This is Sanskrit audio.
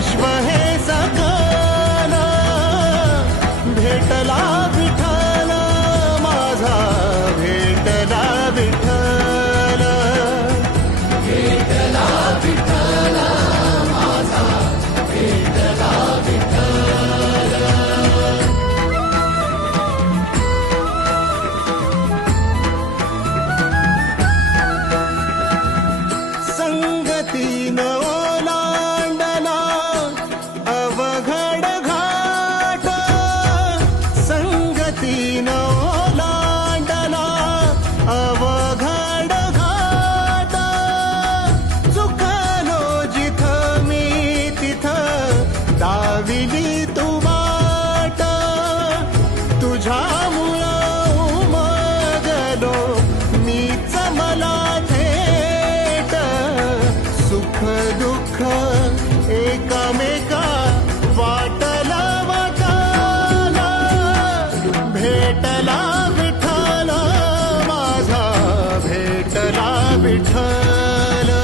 विश्व है एकामेका वाटला वाटाला भेटला विठाला भेटला विठाला